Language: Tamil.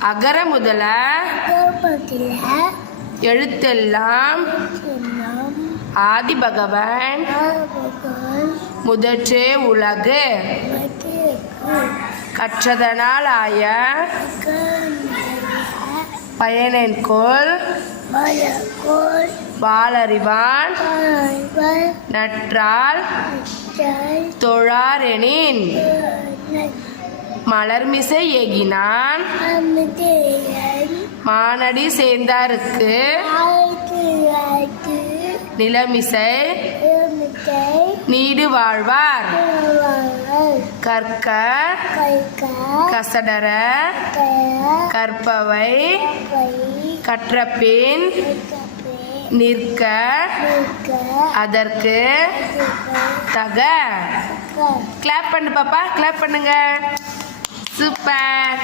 அகர முதல எழுத்தெல்லாம் ஆதி பகவன் முதற்றே உலகு கற்றதனால் ஆய பயனென்கொல் வாளறிவான் நற்றால் தொழாரெனின் மலர்மிசை ஏகினான் மானடி சேர்ந்தாருக்கு நிலமிசை நீடு வாழ்வார் கற்க கசடர கற்பவை கற்றபின் நிற்க அதற்கு தக. கிளாப் பண்ணு பாப்பா, கிளாப் பண்ணுங்க. சூப்பர்.